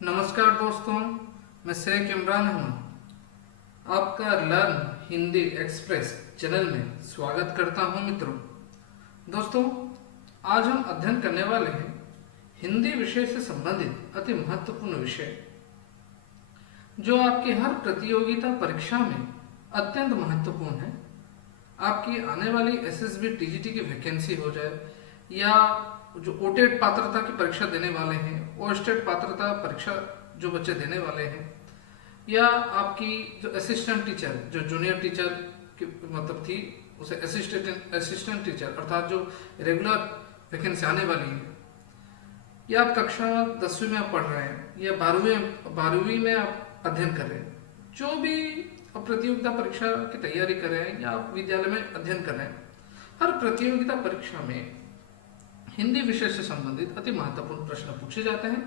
नमस्कार दोस्तों, मैं शेख इमरान हूँ। आपका लर्न हिंदी एक्सप्रेस चैनल में स्वागत करता हूँ। मित्रों, दोस्तों, आज हम अध्ययन करने वाले हैं हिंदी विषय से संबंधित अति महत्वपूर्ण विषय जो आपकी हर प्रतियोगिता परीक्षा में अत्यंत महत्वपूर्ण है। आपकी आने वाली एसएसबी टीजीटी की वैकेंसी हो जाए या जो ओटेट पात्रता की परीक्षा देने वाले हैं, ओस्टेट पात्रता परीक्षा जो बच्चे देने वाले हैं, या आपकी जो असिस्टेंट टीचर, जो जूनियर टीचर की मतलब थी उसे असिस्टेंट टीचर अर्थात जो रेगुलर वैकेंसी आने वाली है, या आप कक्षा 10वीं में आप पढ़ रहे हैं या 12वीं में आप अध्ययन कर रहे हैं, जो भी आप प्रतियोगिता परीक्षा की तैयारी कर रहे हैं या आप विद्यालय में अध्ययन कर रहे हैं, हर प्रतियोगिता परीक्षा में हिंदी विषय से संबंधित अति महत्वपूर्ण प्रश्न पूछे जाते हैं।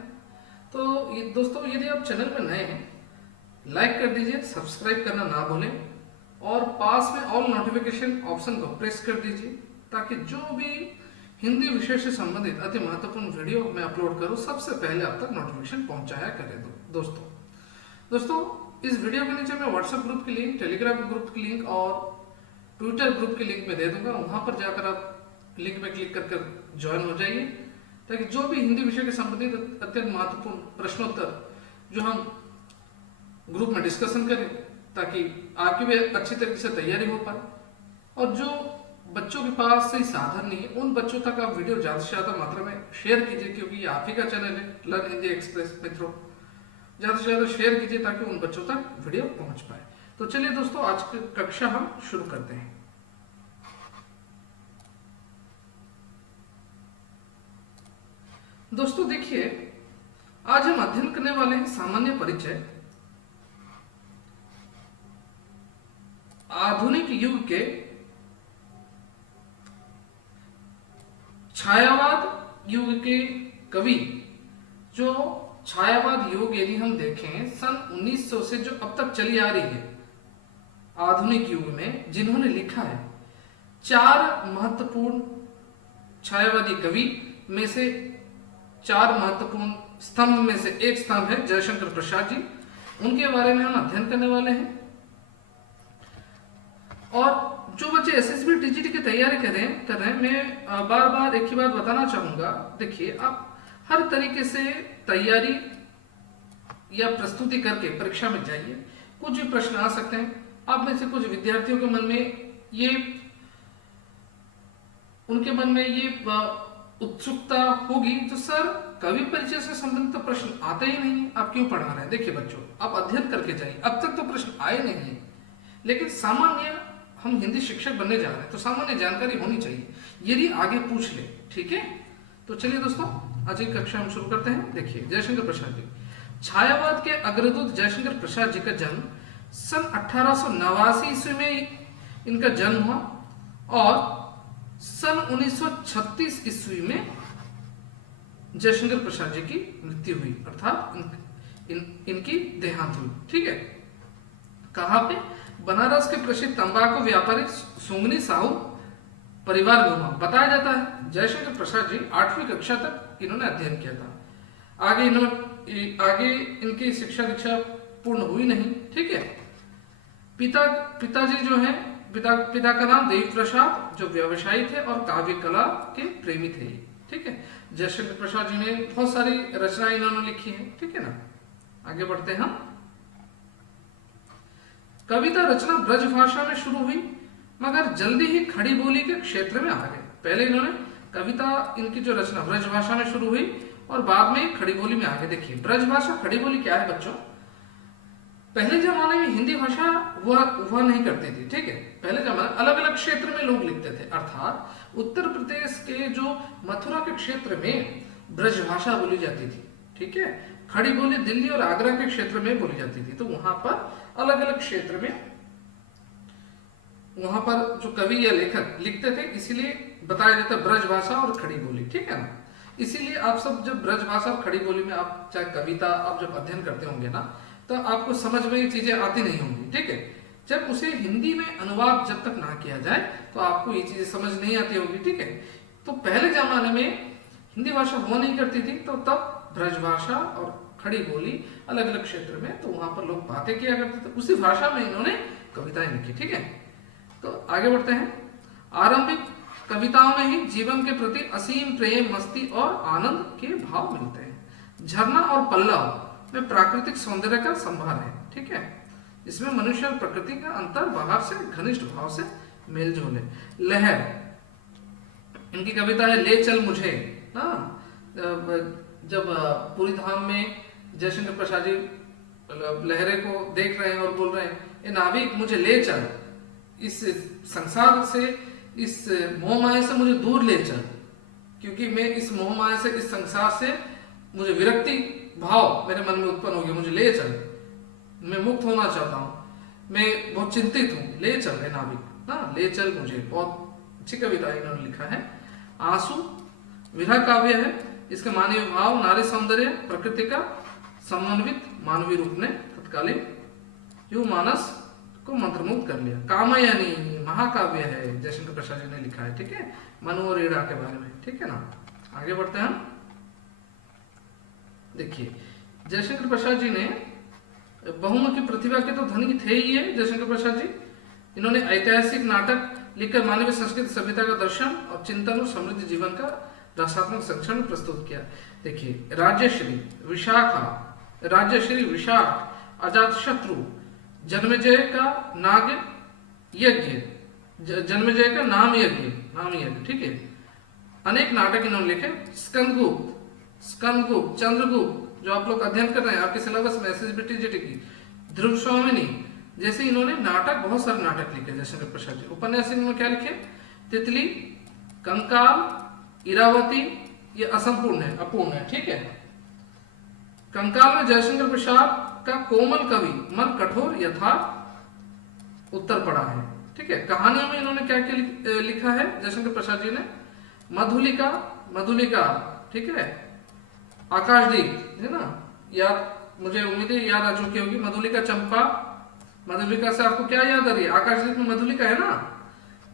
तो ये दोस्तों, यदि आप चैनल पर नए हैं, लाइक कर दीजिए, सब्सक्राइब करना ना भूलें और पास में ऑल नोटिफिकेशन ऑप्शन को प्रेस कर दीजिए ताकि जो भी हिंदी विषय से संबंधित अति महत्वपूर्ण वीडियो मैं अपलोड करूं सबसे पहले आप तक नोटिफिकेशन पहुंचाया करें। दोस्तों, इस वीडियो के नीचे मैं व्हाट्सएप ग्रुप की लिंक, टेलीग्राम ग्रुप की लिंक और ट्विटर ग्रुप की लिंक में दे दूंगा। वहां पर जाकर आप लिंक में क्लिक कर ज्वाइन हो जाइए ताकि जो भी हिंदी विषय के संबंधित अत्यंत महत्वपूर्ण प्रश्नोत्तर जो हम ग्रुप में डिस्कशन करें ताकि आपकी भी अच्छी तरीके से तैयारी हो पाए। और जो बच्चों के पास सही साधन नहीं है उन बच्चों तक आप वीडियो ज़्यादा से ज़्यादा मात्रा में शेयर कीजिए, क्योंकि ये आप ही का चैनल है लर्न हिंदी एक्सप्रेस। मित्रों, ज़्यादा से ज़्यादा शेयर कीजिए ताकि उन बच्चों तक वीडियो पहुंच पाए। तो चलिए दोस्तों, आज की कक्षा हम शुरू करते हैं। दोस्तों देखिए, आज हम अध्ययन करने वाले हैं सामान्य परिचय, आधुनिक युग के छायावाद युग के कवि। जो छायावाद युग यदि हम देखें सन 1900 से जो अब तक चली आ रही है आधुनिक युग में, जिन्होंने लिखा है, 4 महत्वपूर्ण छायावादी कवि में से 4 महत्वपूर्ण स्तंभ में से एक स्तंभ है जयशंकर प्रसाद जी। उनके बारे में हम अध्ययन करने वाले हैं। और जो बच्चे एसएसबी टीजीटी की तैयारी कर रहे हैं, मैं बार बार एक ही बात बताना चाहूंगा। देखिए, आप हर तरीके से तैयारी या प्रस्तुति करके परीक्षा में जाइए। कुछ भी प्रश्न आ सकते हैं। आप में से कुछ विद्यार्थियों के मन में ये उनके मन में ये उत्सुकता होगी तो सर कवि परिचय से संबंधित तो प्रश्न आते ही नहीं है, आप क्यों पढ़ा रहे हैं। देखिए बच्चों, आप अध्ययन करके जाइए। अब तक तो प्रश्न आए नहीं है, लेकिन सामान्य हम हिंदी शिक्षक बनने जा रहे हैं तो सामान्य जानकारी होनी चाहिए, यदि आगे पूछ ले। ठीक है, तो चलिए दोस्तों, आज की कक्षा हम शुरू करते हैं। देखिए, जयशंकर प्रसाद जी। छायावाद के अग्रदूत जयशंकर प्रसाद जी का जन्म सन 1889 ईस्वी में इनका जन्म हुआ और सन 1936 ईस्वी में जयशंकर प्रसाद जी की मृत्यु हुई, अर्थात इनकी देहांत हुई। ठीक है, कहाँ पे? बनारस के प्रसिद्ध तंबाकू व्यापारी सुंगनी साहू परिवार में हुआ। बताया जाता है जयशंकर प्रसाद जी 8वीं कक्षा तक इन्होंने अध्ययन किया था। आगे इनकी शिक्षा दीक्षा पूर्ण हुई नहीं। ठीक है, पिताजी जो है, पिता का नाम देवी प्रसाद, जो व्यवसायी थे और काव्य कला के प्रेमी थे। ठीक है, जयशंकर प्रसाद जी ने बहुत सारी रचनाएं इन्होंने लिखी हैं। ठीक है ना, आगे बढ़ते हैं हम। कविता रचना ब्रज भाषा में शुरू हुई मगर जल्दी ही खड़ी बोली के क्षेत्र में आ गए। पहले इन्होंने कविता, इनकी जो रचना ब्रज भाषा में शुरू हुई और बाद में खड़ी बोली में आ गए। देखिए, ब्रज भाषा खड़ी बोली क्या है बच्चों? पहले जमाने में हिंदी भाषा हुआ नहीं करती थी। ठीक है, पहले जमाने अलग अलग क्षेत्र में लोग लिखते थे, अर्थात उत्तर प्रदेश के जो मथुरा के क्षेत्र में ब्रज भाषा बोली जाती थी। ठीक है, खड़ी बोली दिल्ली और आगरा के क्षेत्र में बोली जाती थी। तो वहां पर अलग अलग क्षेत्र में वहां पर जो कवि या लेखक लिखते थे, इसीलिए बताया जाता है ब्रज भाषा और खड़ी बोली। ठीक है ना, इसीलिए आप सब जब ब्रज भाषा और खड़ी बोली में आप चाहे कविता आप जब अध्ययन करते होंगे ना, तो आपको समझ में ये चीजें आती नहीं होंगी। ठीक है, जब उसे हिंदी में अनुवाद जब तक ना किया जाए तो आपको ये चीजें समझ नहीं आती होगी। ठीक है, तो पहले जमाने में हिंदी भाषा हुआ नहीं करती थी, तो तब ब्रज भाषा और खड़ी बोली अलग अलग क्षेत्र में, तो वहां पर लोग बातें किया करते थे, उसी भाषा में इन्होंने कविताएं लिखी। ठीक है, तो आगे बढ़ते हैं। आरंभिक कविताओं में ही जीवन के प्रति असीम प्रेम, मस्ती और आनंद के भाव मिलते हैं। झरना और पल्लव में प्राकृतिक सौंदर्य का संभार है। ठीक है, इसमें मनुष्य और प्रकृति का अंतर बाहर से घनिष्ठ भाव से मेल जोल है। लहर, इनकी कविता है ले चल मुझे ना, जब पूरी धाम में जयशंकर प्रसाद जी लहरे को देख रहे हैं और बोल रहे हैं, ए नाविक मुझे ले चल, इस संसार से, इस मोह माया से मुझे दूर ले चल, क्योंकि मैं इस मोह माया से, इस संसार से मुझे विरक्ति भाव मेरे मन में उत्पन्न हो गया, मुझे ले चल, मैं मुक्त होना चाहता हूँ, मैं बहुत चिंतित हूँ, ले चल है नाविक ना, ले चल मुझे। बहुत अच्छी कविता इन्होंने लिखा है। आंसू विरह काव्य है, इसके मानवीय भाव, नारी सौंदर्य, प्रकृति का समन्वित मानवीय रूप ने तत्कालीन युव मानस को मंत्रमुग्ध कर लिया। कामयानी महाकाव्य है, जयशंकर प्रसाद जी ने लिखा है। ठीक है, मनु और ईड़ा के बारे में। ठीक है ना, आगे बढ़ते हैं। देखिए, जयशंकर प्रसाद जी ने बहुमुखी प्रतिभा के तो धनी थे ही है जयशंकर प्रसाद जी। इन्होंने ऐतिहासिक नाटक लिखकर मानवीय संस्कृति सभ्यता का दर्शन और चिंतन और समृद्ध जीवन का रसात्मक संरक्षण प्रस्तुत किया। देखिए, राज्यश्री विशाख, अजातशत्रु, जन्मेजय का नाग यज्ञ, जन्मेजय का नाम यज्ञ। ठीक है, अनेक नाटक इन्होंने लिखे। स्कंदगुप्त, चंद्रगुप्त, जो आप लोग अध्ययन कर रहे हैं आपके सिलेबस में एसएसबीटी जीटी की, ध्रुव स्वामिनी, जैसे इन्होंने नाटक, बहुत सारे नाटक लिखे जयशंकर प्रसाद जी। उपन्यास इन्होंने क्या लिखे? तितली, कंकाल, इरावती, ये असंपूर्ण है, अपूर्ण है। ठीक है, कंकाल में जयशंकर प्रसाद का कोमल कवि मन कठोर यथार्थ उत्तर पड़ा है। ठीक है, कहानियों में इन्होंने क्या क्या लिखा है जयशंकर प्रसाद जी ने? मधुलिका, ठीक है, आकाशदीप है ना, याद, मुझे उम्मीद है याद आ चुकी होगी। मधुलिका, चंपा, मधुलिका से आपको क्या याद आ रही है? आकाशदीप में मधुलिका है ना,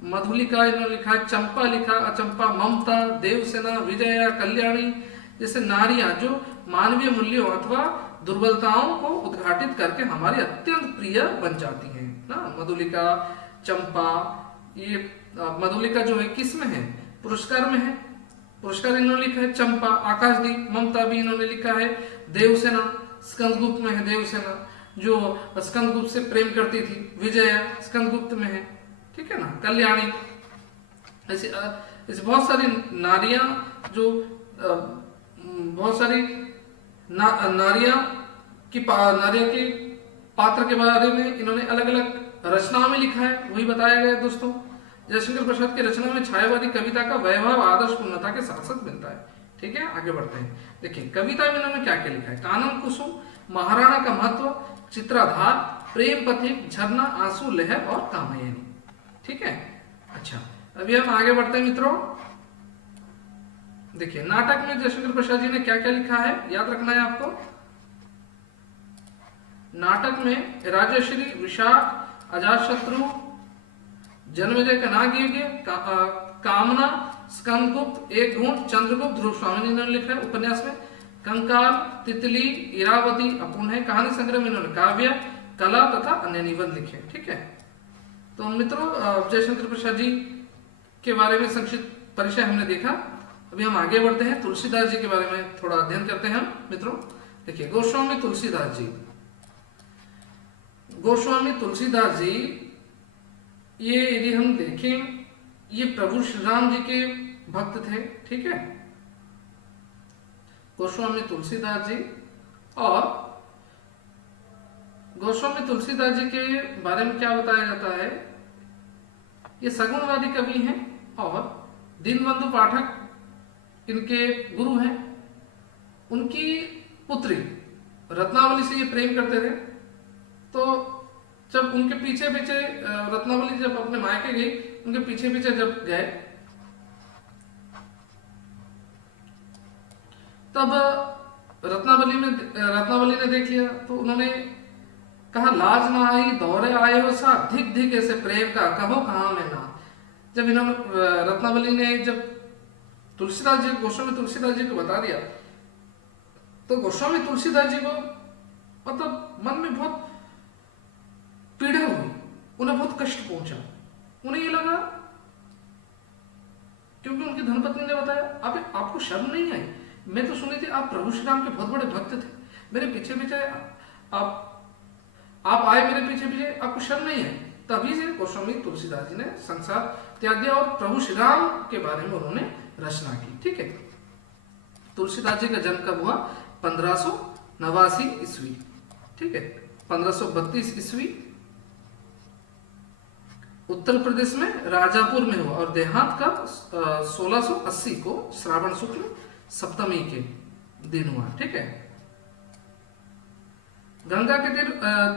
मधुलिका इन्होंने लिखा है। चंपा लिखा, अचंपा, ममता, देवसेना, विजया, कल्याणी जैसे नारियां जो मानवीय मूल्यों अथवा दुर्बलताओं को उद्घाटित करके हमारी अत्यंत प्रिय बन जाती हैं ना। मधुलिका, चंपा, ये मधुलिका जो है किस में है? पुरस्कार में है, पुरस्कार इन्होंने लिखा है। चंपा, आकाशदीप, ममता भी इन्होंने लिखा है। देवसेना स्कंदगुप्त में है, देवसेना जो स्कंदगुप्त से प्रेम करती थी। विजया स्कंदगुप्त में है। ठीक है ना, कल्याणी, ऐसे बहुत सारी नारियां जो बहुत सारी नारियां के पात्र के बारे में इन्होंने अलग अलग रचनाओं में लिखा है, वही बताया गया है दोस्तों। जयशंकर प्रसाद की रचना में छायावादी कविता का वैभव आदर्श पूर्णता के साथ साथ मिलता है। ठीक है, आगे बढ़ते हैं। देखिए, कविता में इन्होंने क्या क्या लिखा है? कानन कुसुम, महाराणा का महत्व, चित्राधार, प्रेम पथिक, झरना, आंसू, लहर और कामयानी। ठीक है, अच्छा, अभी हम आगे बढ़ते हैं मित्रों। देखिए, नाटक में जयशंकर प्रसाद जी ने क्या क्या लिखा है, याद रखना है आपको। नाटक में राजश्री, विशाख, अजातशत्रु, जन्मेजय का नागयज्ञ, कामना, स्कंदगुप्त, एक घूंट, चंद्रगुप्त, ध्रुव स्वामी ने लिखा है। उपन्यास में कंकाल, तितली, इरावती अपूर्ण है। कहानी संग्रह में इन्होंने काव्य, कला तथा अन्य निबंध लिखे। ठीक है, तो मित्रों जयशंकर प्रसाद जी के बारे में संक्षिप्त परिचय हमने देखा। अभी हम आगे बढ़ते हैं, तुलसीदास जी के बारे में थोड़ा अध्ययन करते हैं हम मित्रों। देखिए, गोस्वामी तुलसीदास जी, ये यदि हम देखें, ये प्रभु श्री राम जी के भक्त थे। ठीक है, गोस्वामी तुलसीदास जी, और गोस्वामी तुलसीदास जी के बारे में क्या बताया जाता है? ये सगुणवादी कवि हैं और दीनबंधु पाठक इनके गुरु हैं। उनकी पुत्री रत्नावली से ये प्रेम करते थे, तो जब उनके पीछे रत्नावली जब अपने मायके गई, उनके पीछे जब गए, तब रत्नावली ने देख लिया, तो उन्होंने कहा, लाज ना आई दौरे आए हो सा, धिक धिक ऐसे प्रेम का कहो कहाँ में ना। जब इन्होंने रत्नावली ने जब गोस्वामी तुलसीदास जी को बता दिया तो गोस्वामी तुलसीदास जी को मतलब मन में बहुत पीड़ा हुई, उन्हें बहुत कष्ट पहुंचा। उन्हें ये लगा, क्योंकि उनकी धर्मपत्नी ने बताया, आप आपको शर्म नहीं आई? मैं तो सुनी थी आप प्रभु श्री राम के बहुत बड़े भक्त थे, मेरे पीछे पीछे आप आए मेरे पीछे पीछे, आपको शर्म नहीं है? तभी से गोस्वामी तुलसीदास जी ने संसार त्याग दिया और प्रभु श्री राम के बारे में उन्होंने रचना की। ठीक है, तुलसीदास जी का जन्म कब हुआ? 1589 ईस्वी। ठीक है, 1532 ईस्वी उत्तर प्रदेश में राजापुर में हुआ और देहांत का 1680 को श्रावण शुक्ल सप्तमी के दिन हुआ। ठीक है, गंगा के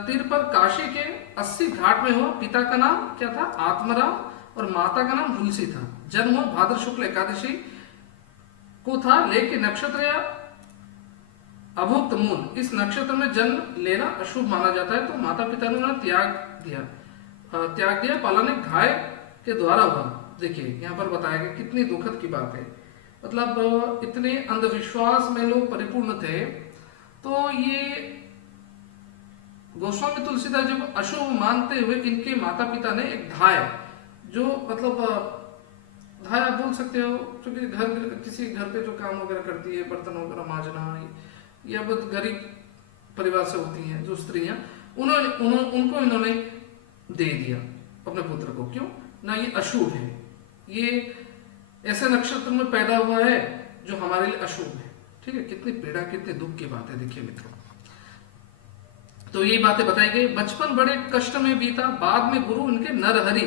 तीर पर काशी के 80 घाट में हुआ। पिता का नाम क्या था? आत्मराम, और माता का नाम तुलसी था। जन्म हुआ भाद्र शुक्ल एकादशी को था, लेकिन नक्षत्र या अभुक्त मूल, इस नक्षत्र में जन्म लेना अशुभ माना जाता है, तो माता पिता ने उन्हें त्याग दिया। पालन एक गाय के द्वारा हुआ। देखिए यहाँ पर बताया गया, कितनी दुखद की बात है। मतलब इतने अंधविश्वास में लोग परिपूर्ण थे, तो ये गोस्वामी तुलसीदास जी को अशुभ मानते हुए इनके माता पिता ने एक धाय, जो मतलब धाय आप बोल सकते हो, क्योंकि किसी घर पे जो काम वगैरह करती है, बर्तन वगैरह मांजना, या बहुत गरीब परिवार से होती हैं जो स्त्रियां, उनको इन्होंने दे दिया अपने पुत्र को। क्यों ना? ये अशुभ है, ये ऐसे नक्षत्र में पैदा हुआ है जो हमारे लिए अशुभ है। ठीक है, कितनी पीड़ा, कितने दुख की बात है। देखिए मित्रों, तो ये बातें बताई गई। बचपन बड़े कष्ट में बीता, बाद में गुरु इनके नरहरि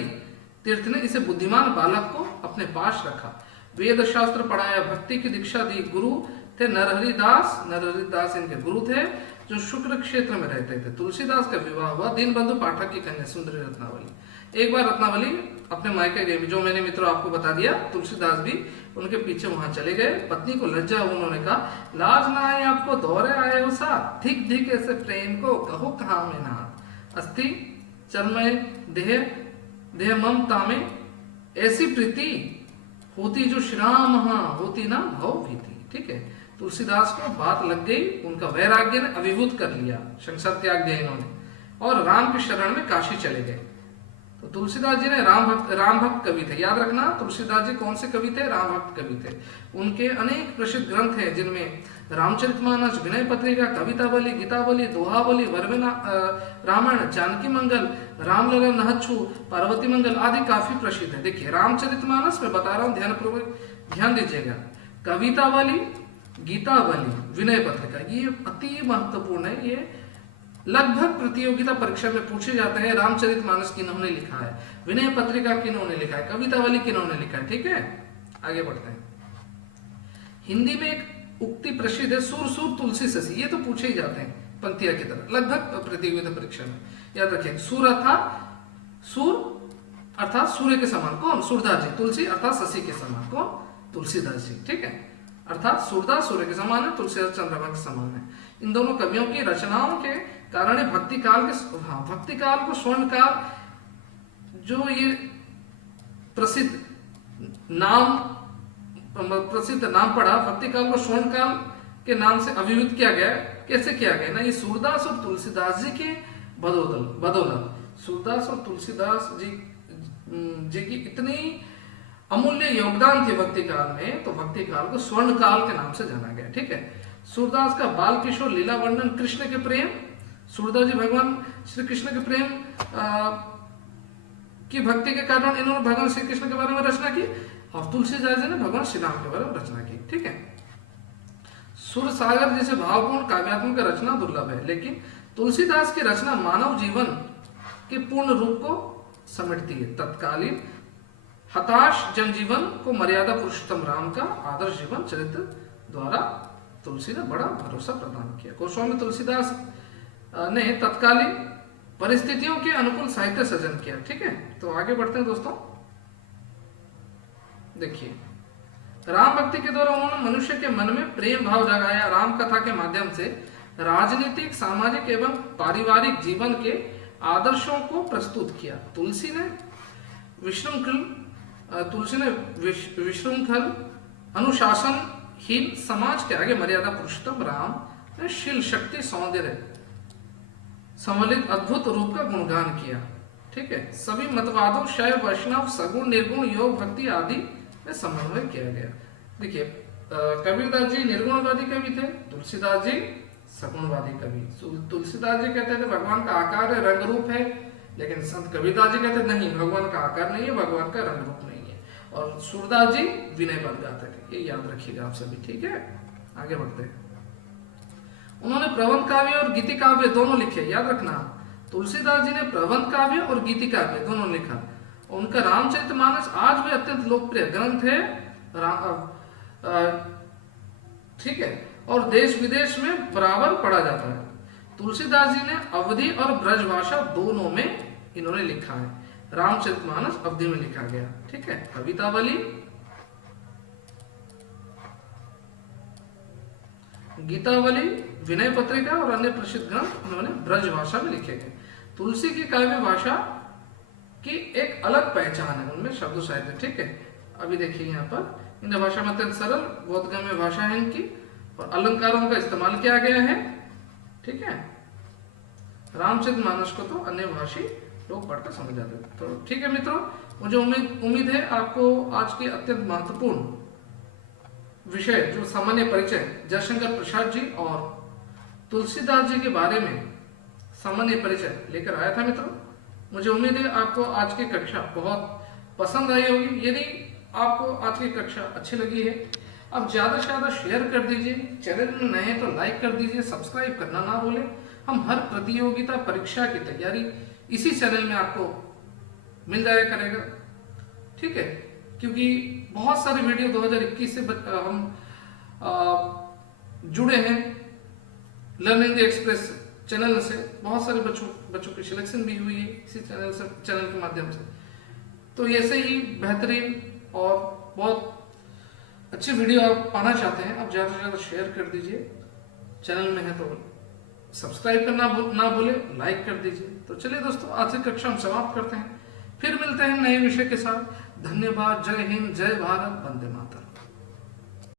तीर्थ ने इसे बुद्धिमान बालक को अपने पास रखा, वेद शास्त्र पढ़ाया, भक्ति की दीक्षा दी। गुरु थे नरहरि दास इनके गुरु थे, जो शुक्र क्षेत्र में रहते थे। तुलसीदास का विवाह हुआ दीनबंधु पाठक की कन्या सुंदरी रत्नावली। एक बार रत्नावली अपने मायके गए, जो मैंने मित्रों आपको बता दिया, तुलसीदास भी उनके पीछे वहां चले गए। पत्नी को लज्जा, उन्होंने कहा, लाज ना आए आपको, दौरे आए हो साथ, धिक धिक ऐसे प्रेम को कहो कहाँ में नाथ, अस्थि चरमय देह ममता में ऐसी प्रीति होती, जो श्री राम होती ना भाव भीति। ठीक है, तुलसीदास को बात लग गई, उनका वैराग्य ने अभिभूत कर लिया, संसार त्याग दिया इन्होंने, और राम के शरण में काशी चले गए। तो तुलसीदास जी ने राम भक्त कवि थे। याद रखना, तुलसीदास जी कौन से कवि थे? राम भक्त कवि थे। उनके अनेक प्रसिद्ध ग्रंथ हैं, जिनमें रामचरितमानस, विनय पत्रिका, कवितावली, गीतावली, दोहावली, वरवेना रामायण, जानकी मंगल, रामलला, नहच्छू, पार्वती मंगल आदि काफी प्रसिद्ध है। देखिए रामचरितमानस में बता रहा हूँ, ध्यान दीजिएगा। कवितावली, गीतावली, विनय पत्रिका, ये अति महत्वपूर्ण है। ये लगभग प्रतियोगिता परीक्षा में पूछे जाते हैं। रामचरितमानस किन्होंने लिखा है, विनय पत्रिका किन्होंने लिखा है, कवितावली किन्होंने लिखा है। ठीक है, आगे बढ़ते हैं। हिंदी में एक उक्ति प्रसिद्ध है, सुर सुर तुलसी ससी, ये तो पूछे ही जाते हैं पंक्तियां की तरह, लगभग प्रतियोगिता परीक्षा में। याद रखें, सूर अर्थात सूर्य के समान, कौन? सूरदास जी। तुलसी अर्थात शशि के समान, कौन? तुलसीदास जी। ठीक है, अर्थात सूरदास सूर्य के समान है, तुलसीदास चंद्रमा के समान है। इन दोनों कवियों की रचनाओं के कारण भक्ति काल को स्वर्ण काल, जो ये प्रसिद्ध नाम पड़ा, भक्ति काल को स्वर्ण काल के नाम से अभिहित किया गया। कैसे किया गया ना? ये सूरदास और तुलसीदास जी के बदौलत सूरदास और तुलसीदास जी की इतनी अमूल्य योगदान थे भक्ति काल में, तो भक्ति काल को स्वर्ण काल के नाम से जाना गया। ठीक है, सूरदास का बाल किशोर लीला वर्णन, कृष्ण के प्रेम, सूरदास जी भगवान श्री कृष्ण के प्रेम की भक्ति के कारण इन्होंने भगवान श्री कृष्ण के बारे में रचना की, और तुलसीदास जी ने भगवान श्री राम के बारे में रचना की। ठीक है, सुर सागर जैसे भावपूर्ण काव्यात्मक रचना दुर्लभ है, लेकिन तुलसीदास की रचना मानव जीवन के पूर्ण रूप को समेटती है। तत्कालीन हताश जनजीवन को मर्यादा पुरुषोत्तम राम का आदर्श जीवन चरित्र द्वारा तुलसी ने बड़ा भरोसा प्रदान किया। गोस्वामी तुलसीदास ने तत्कालीन परिस्थितियों के अनुकूल साहित्य सृजन किया। ठीक है, तो आगे बढ़ते हैं दोस्तों। देखिए, राम भक्ति के द्वारा उन्होंने मनुष्य के मन में प्रेम भाव जगाया। राम कथा के माध्यम से राजनीतिक, सामाजिक एवं पारिवारिक जीवन के आदर्शों को प्रस्तुत किया। तुलसी ने विशृंखल अनुशासनहीन समाज के आगे मर्यादा पुरुषोत्तम राम ने शील, शक्ति, सौंदर्य सम्मिलित अद्भुत रूप का गुणगान किया। ठीक है, सभी मतवादों शैव, वैष्णव, सगुण, निर्गुण, योग, भक्ति आदि में समन्वय किया गया। देखिए, कबीरदास जी निर्गुणवादी कवि थे, तुलसीदास जी सगुणवादी कवि। तुलसीदास जी कहते थे भगवान का आकार है, रंग रूप है, लेकिन संत कबीरदास जी कहते नहीं, भगवान का आकार नहीं है, भगवान का रंग रूप नहीं है। और सूरदास जी विनय पद गाते थे, ये याद रखिएगा आप सभी। ठीक है, आगे बढ़ते हैं। उन्होंने प्रबंध काव्य और गीति काव्य दोनों लिखे, याद रखना। तुलसीदास जी ने प्रबंध काव्य और गीति काव्य दोनों लिखा। उनका रामचरितमानस आज भी अत्यंत लोकप्रिय ग्रंथ है, ठीक है, और देश विदेश में बराबर पढ़ा जाता है। तुलसीदास जी ने अवधी और ब्रज भाषा दोनों में इन्होंने लिखा है। रामचरितमानस अवधी में लिखा गया। ठीक है, कवितावली, गीतावली, विनय पत्रिका और अन्य प्रसिद्ध ग्रंथ उन्होंने ब्रज भाषा में लिखे गए। तुलसी की काव्य भाषा की एक अलग पहचान है, उनमें शब्द साहित्य। ठीक है, अभी देखिए यहाँ पर इन भाषा में अत्यंत सरल बोधगम्य भाषा है इनकी, और अलंकारों का इस्तेमाल किया गया है। ठीक है, रामचरितमानस को तो अन्य भाषी लोग पढ़कर समझ जाते थे। तो ठीक है मित्रों, मुझे उम्मीद है आपको आज के अत्यंत महत्वपूर्ण विषय जो सामान्य परिचय जयशंकर प्रसाद जी और तुलसीदास जी के बारे में सामान्य परिचय लेकर आया था। मित्रों, मुझे उम्मीद है आपको आज की कक्षा बहुत पसंद आई होगी। यदि आपको आज की कक्षा अच्छी लगी है, अब ज़्यादा से ज़्यादा शेयर कर दीजिए। चैनल में नए हैं तो लाइक कर दीजिए, सब्सक्राइब करना ना भूलें। हम हर प्रतियोगिता परीक्षा की तैयारी इसी चैनल में आपको मिल जाया करेगा। ठीक है, क्योंकि बहुत सारे वीडियो 2021 से हम जुड़े हैं लर्न हिंदी एक्सप्रेस चैनल से। बहुत सारे बच्चों की सिलेक्शन भी हुई है इसी चैनल के माध्यम से। तो ऐसे ही बेहतरीन और बहुत अच्छी वीडियो आप पाना चाहते हैं, आप ज़्यादा से ज़्यादा शेयर कर दीजिए। चैनल में है तो सब्सक्राइब करना ना भूले, लाइक कर दीजिए। तो चलिए दोस्तों, आज की कक्षा हम समाप्त करते हैं, फिर मिलते हैं नए विषय के साथ। धन्यवाद। जय हिंद, जय भारत, वंदे मातरम।